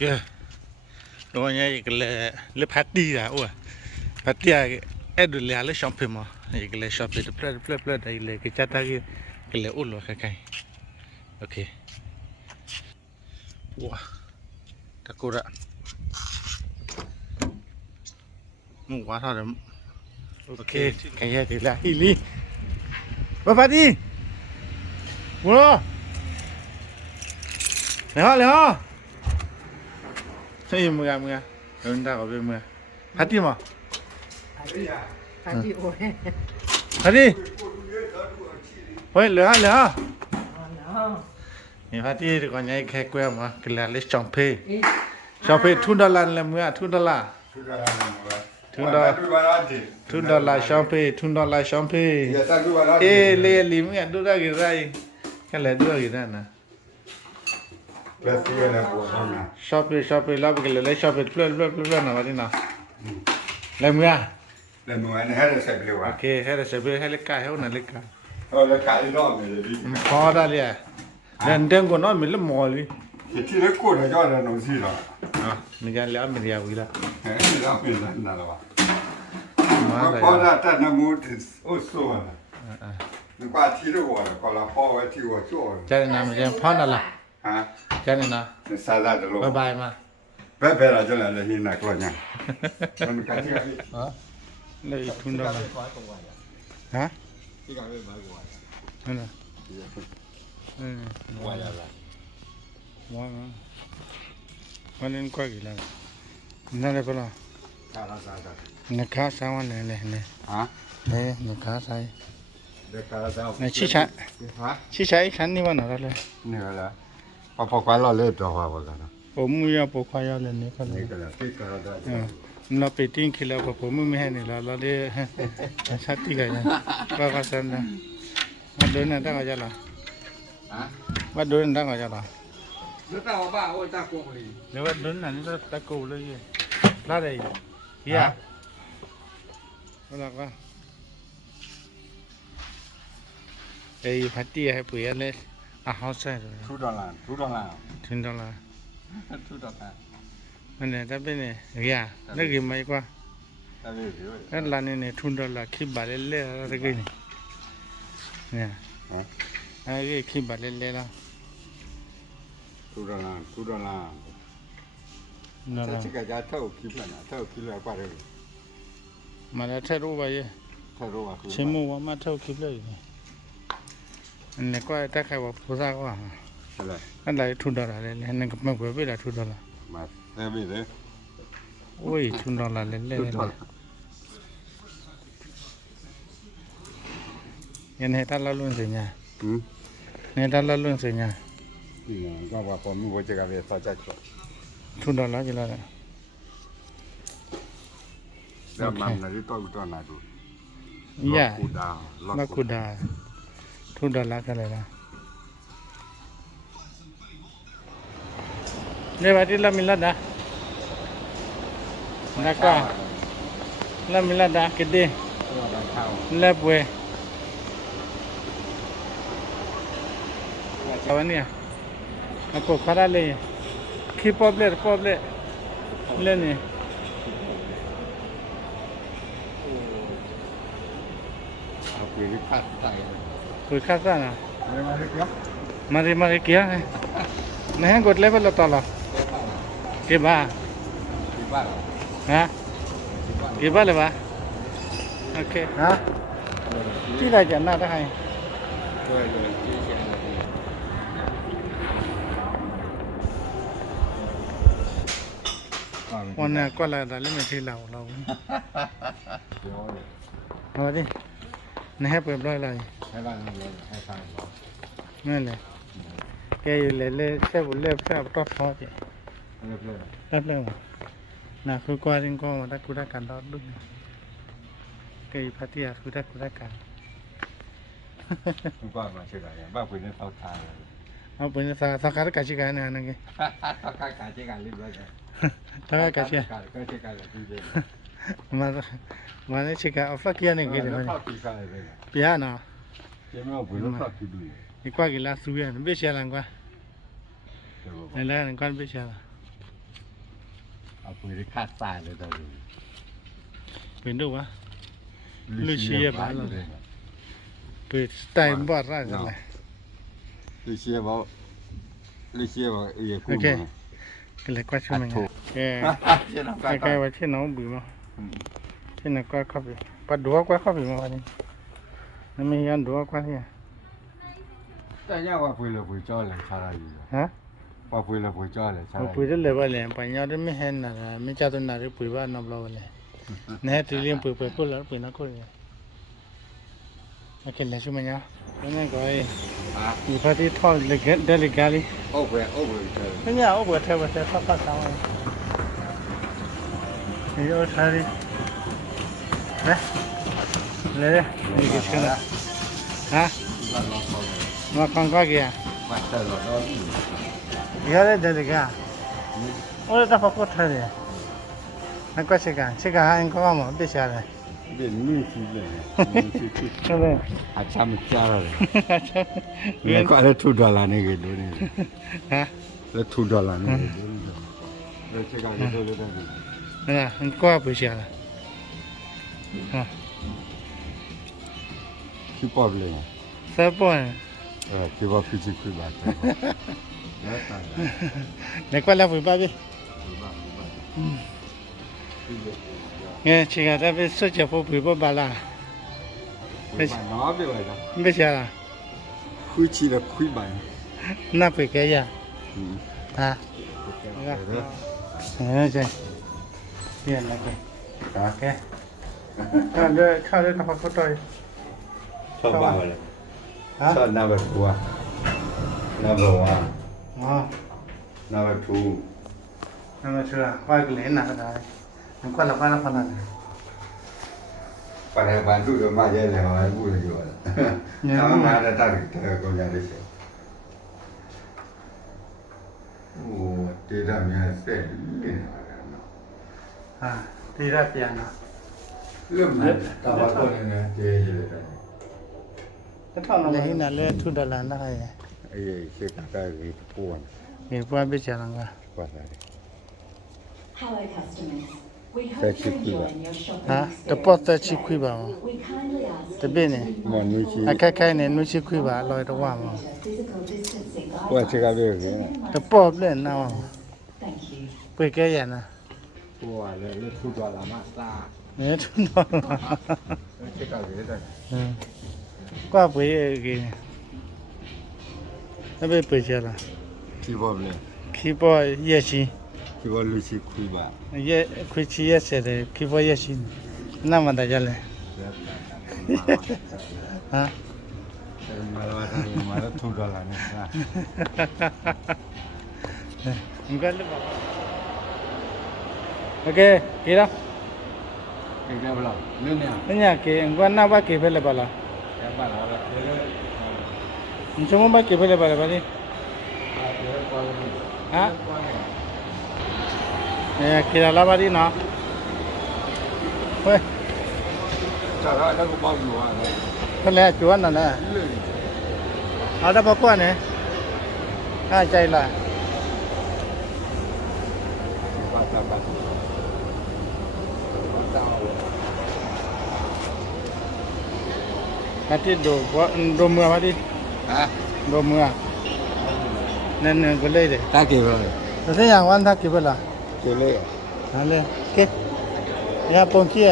cái đó nhá cái là party à ủa party à ấy được là shopping mà cái là shopping plei đây là cái chát cái là ủa cái ok wow ta cô đã muốn quá thôi rồi ok cái gì thì là hili bà đi mua lấy thế mưa rồi ta có về mưa party mà party ôi party ôi lửaนี่party thì còn nhảy khai quẹo mà cái là lấy champagne $2 là mưa $2 $2 champagne ê lê lim cái đứa ra cái này cái là đứa cái này nè shopping là cái lấy shopping plei nào vậy nào lấy mưa ok hay là sẽ hay lấy cái hay là lấy cái khó ra liền đen của nó mình là mồi đi thì lấy cột là cho là nông dân rồi mình ra lấy mình ra vậy là làm mình là rồi có ra ta nó mua thì ô số à nó qua thi được rồi còn làพ่อ ไว้ thi vào chỗ cho nên là mình phá nó là hả cho nên là xa ra được luôn bye mà bé là cho là hiện nay rồi nha mình cái gì hả đây $2 hả cái cái bên ngoài đây là ngoài là wowวันนี้ก็กี่แล้วนั่นเลยเปล่านักข่าวสาวเนี่ยฮะนักข่าวสาว เด็กการจะเนี่ยชิชาอีกชั้นนี่วันอะไรเลย เนี่ยแหละพอกันเราเล่นตัวว่ากันนะผมมือปกควายเลยนี่ก็เลย นี่ก็แล้วที่การจะเราไปติ้งคิดแล้วก็ผมไม่ให้นี่เราได้ชัดที่กันนะว่ากันนะมาดูนั่นตั้งใจละมาดูนั่นตั้งใจละแล้วตาบ้าโอ้ตาโกงเลยเดี๋ยวว่าดูนั่นนี่ตะกูเลยลาได้เฮียแล้วก็ไอ้พัตตี้ให้ปุ๋ยอะไรเขาใส่เลย$2$2มันเนี่ยถ้าเป็นเนี่ยเฮียนึกยังไงกว่านั่นร้านนี้เนี่ย$2คิดบาทเล่อะไรกันเนี่ยไอ้ก็คิดบาทเล่แล้ว$2นั่นแหละที่กระจายเท่าคิดแล้วกว่าเลยมาแล้วเท่ารู้ไปเยอะเชื่อมั่วมาเท่าคิดเลยอันนี้ก็ถ้าใครว่าผู้สาวว่าอันไหน$2เลยนั่นก็ไม่เบื่อไปละ$2มาได้ไปเลยโอ้ย$2เลยยันให้ท่านละลุ่นเสียเนี่ยเนี่ยท่านละลุ่นเสียเนี่ยก็ว่าผมไม่ว่าจะกับต่อจาก$2กี่ละแล้วมันอะไรตัวไหนดูย่ามาคูดา$2กันเลยนะเนี่ยวันที่เรามีละนะนักก็เรามีละนะกินดีเล็บเว้ยวันนี้aku khara le ki problem le ni kuy khasa na mari kia nahan god level la tala ke ba ha ke ba le ba okay ha ti la jan na da haiวันนี้ก็แล้วแต่เล่นไม่ที่เราเอาดิในให้เปิดร้อยเลยให้ฟังนั่นแหละแกอยู่เลยแค่บุเล่แค่ต้อท้อจีเริ่มนะคือกว่าจริงก็มาได้กูได้การรอดด้วยแกอยู่พัทยากูได้การคุณป้ามาเชื่ออะไรบ้าคุยในเตาถ่านเอาเป็นสังกัดการชิการนั่นไงสังกัดการชิการรีบเลยสังกัดการชิการมาเนี่ยชิการเอาฟลักกี้นี่กี่เดือนปีห้าเนาะอีกว่ากี่ล้านสุริยันเบี้ยเชียร์ลังกว่าในแรกนั่นกว่าเบี้ยเชียร์ เอาปืนที่ฆ่าตายเลยตอนนี้ เป็นดูวะลูเชียบ้าเลยเปิดสไตล์บ้าร่าจังเลย ลูเชียบอกโอเคก็เลยกว่าช่วยมั้งแกว่าเช่นน้องบื้อมั้งเช่นนักกว่าเข้าไปปัดดัวกว่าเข้าไปมั้งวันนี้นั่นไม่ยันดัวกว่าที่แต่เนี่ยว่าปืนเราปืนจ่อเลยชาลาอยู่ฮะว่าปืนเราปืนจ่อเลยชาลาปืนเลยว่าเลยปัญญาได้ไม่เห็นนะไม่จัดตัวนาหรือปืนว่าน้ำเราเลยเนี่ยที่เลี้ยงปืนพูดแล้วปืนนักเลยโอเคเลยช่วยมั้งเนี่ยแล้วนั่นก็ไอ้มีพาร์ตี้ทอดเดลิกาลีโอ้เว้ยไม่เนี่ยโอ้เว้ยเธอทอดปลาสาวนี่โอ้ชาลีเลยนี่กี่ชั่วโมงฮะมาคังก้ากี่อ่ะมาเจอแล้วเยอะเลยเดลิกาโอ้ยถ้าพักก็เธอเลยนั่นก็ชิคกี้พายก็ว่ามันไม่ใช่เลยเดี๋ยวนี่คือเลยใช่ไหมอาจารย์จ้าเลยแล้วก็อะไร$2นี่ก็ดูนี่ฮะแล้ว$2นี่ก็ดูนี่แล้วชิคกี้พายก็ดูนี่นะมันก็ไม่ใช่เลยฮะคิดปอบเลยสับปะคิดว่าฟิสิกส์คุยบ้างเนี่ยก็แล้วคุยบ้างดิเนี่ยชิคกี้พายไปสุดจะพูดคุยบ้างละไม่ใช่น้องไปเลยนะไม่ใช่ละคุยชีละคุยบ้างน่าไปแก่ยังฮะใช่เปลี่ยนแล้วโอเคข้าวด้วยน้ำผักข้าวต้อยชอบบ้างเลยชอบน้ำแบบบัวน้ำแบบว่าน้ำแบบทูน้ำแบบทูว่ากันเลยนะก็ได้มันก็ละพันละพันนั่นไปในบ้านทุกคนมาเยอะเลยมาพูดเลยอยู่ทำงานได้ตั้งแต่ก่อนจะได้เสร็จโอ้ตีดำเนี่ยเสร็จเลยตีได้เปลี่ยนนะเรื่องนั้นตาบอดตัวนึงนะเจ๊เลยก็ทำอะไรนั่นเลย$2นะไอ้เช็คได้กี่ปวนไปเจอแล้วกันว่าอะไรHello customers. We hope you're enjoying your shopping experience. แต่พอแต่ชิคุยบ้างแต่เบเนี่ยแค่เนี่ยนุ่งชิคุยบ้างลอยตัวว่ามั้งว่าเช็คได้กี่แต่พอเล่นนะว่าไปแก่ยันนะว่าเลย$2มาซาเนี่ย$2เช็คได้กี่ก็ไปกี่แล้วไปเจอแล้วคีย์บอร์ดเลยคีย์บอร์ดเยชิคีย์บอร์ดลูชิคุยบ้างคุยชีเยสเลยคีย์บอร์ดเยชิน้ำมันได้ยังเลยฮะมาแล้ว$2นี่นะมึงกันหรือเปล่าโอเคกี่ละกี่เปล่าเนี่ยกี่กูน่าว่ากี่เป็นเลยเปล่ามึงชั่วโมงบ้ากี่เป็นเลยเปล่าดิฮะเนี่ยกี่ละบ้าดิเนาะเฮ้ยจ่าแล้วก็บอกอยู่ว่าคนแรกจวนนั่นแหละเอาได้พอก่อนเนี่ยใจละนาทีดูเมื่อมาดิดูเมื่อนั่นเนี่ยก็เลยตาเก็บเลยแต่ถ้าอย่างวันถ้าเก็บไปละเก็บเลยนั่นเลยเก็บยาปงเคีย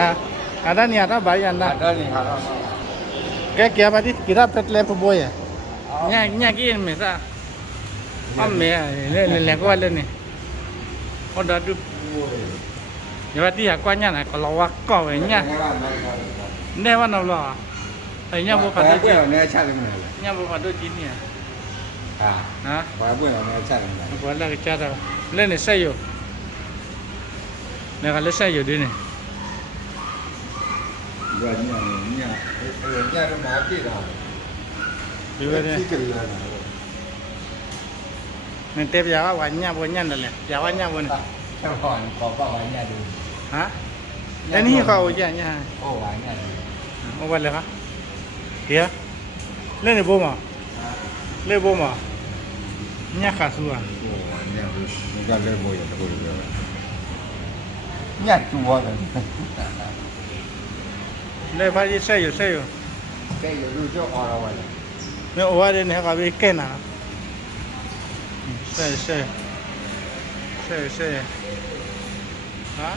ฮะada ni ada bayan dah ada ni haram kayak kia apa di kita tetle peboy ya nya ki mesa amme le ko le ni oda du ya berarti akunya nah kalau wako nya ne wa no lo ai nya bo padu ji ne cha le me nya bo padu ji ni ha ba bu ne cha le me bo la cha da le ni sai yo ne ka le sai yo di niว่าเนี่ยเราหมอที่เราดูเลยมันเต็มยาววันเนี่ยบนยันนั่นแหละยาววันเนี่ยบนเจ้าก่อนบอกว่าวันเนี่ยดูฮะแล้วนี่เขาอย่างเนี่ยโอ้วันเนี่ยโอ้วันเลยครับเดี๋ยวเล่นในโบมาเล่นโบมา ညခါဆူอ่ะ โอ้เนี่ยมันก็เลยโวยตะโกนเลยเนี่ยตัวเลย လဲဖာကြီးဆက်ယူ แกอยู่รู้จักอะไรวะเนี่ย မဲအိုရတဲ့နဲ့ကပဲကဲနာဆက်ဟာ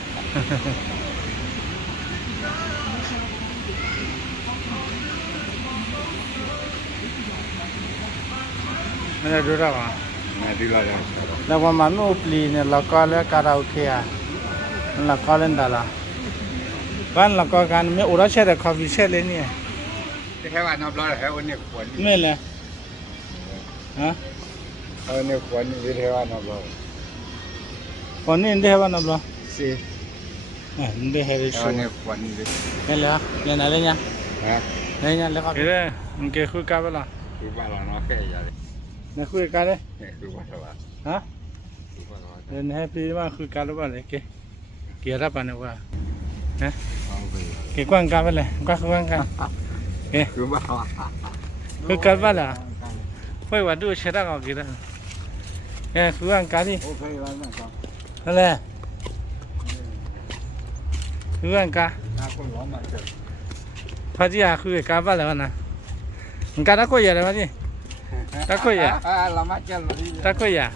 မနေ့တို့တော့ပါ มาดีละเนี่ย แล้วว่ามันไม่ปลีเนี่ยเราก็เลือกการาโอเกะเราก็เล่นดาราบ้านเราก็การไม่อุระเช่แต่คอฟฟี่เช่เลยเนี่ย ที่แค่ว่านับร้อยแค่วันนี้ควร ไม่เลยฮะ วันนี้ควรนี่แค่ว่านับร้อย คนนี้เดี๋ยวว่านับล้อ สิ เดี๋ยวให้ได้ วั ช่วน ย นี้ควรนี่ นี่แหละเล่นอะไรเนี่ย ฮะ เล่นอะไรก็ได้มึงเกี่ยวคุยกันไปละ คือบ้านเราเนาะแค่ยาเลย เนี่ยคุยกันเลย เนี่ยคือบ้านเรา ฮะ คือบ้านเรา เล่นให้พี่ว่าคุยกันหรือเปล่าเลยเกี่ยวรับปันว่าฮะ เอาไป เกี่ยวกันกันไปเลยกันคุยกันเกี่ยว คือบ้านเรา คุยกันไปละคุยว่าดูเชื่อได้ก็กี่ได้เนี่ยคุยกันดิ โอเคแล้วนะครับ อะไรคุยกัน ถ้าคนร้องมาเจอ พอดีอะคุยกันไปแล้วนะมันกันตะกุยอะไรมาดิตะกุยอะ เรามาเจอเลย ตะกุยอะ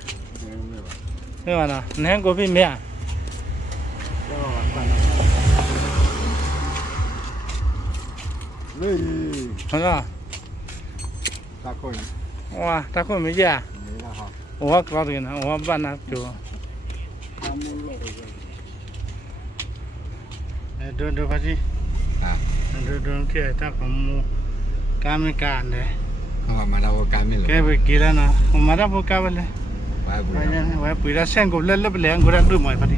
ไม่ว่า ไม่ว่านะนี่กูพี่เมีย เฮ้ย เขาก็ ตาคน ว้าตะกุยไม่เยอะ นี่นะครับ โอ้ก็ดีนะโอ้บ้านนะจู ทำมือเลย ดูพอดี อ่ะ ดูเกี่ยตาของมูการไม่การเลย เขามาเราการไม่หรอ แกไปกี่แล้วนะผมมาได้พวกกันไปเลย ไปบุ ไป รี เนี่ยไว้ปุ๋ยละเส้นกูเล่นไปแรงกูได้ดูหมดพอดี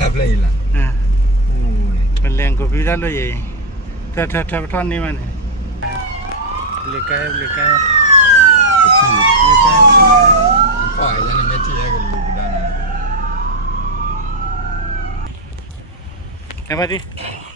รับเลยล่ะ อ่า โอ้ย เป็นแรงกูพี่ได้เลยแต่ท่อนนี้มันเล็กแก่เล็กแก่ ที่ เล็กแก่ ปล่อยแล้วไม่ที่ให้กันดูได้นะ ไอ้พอดี เ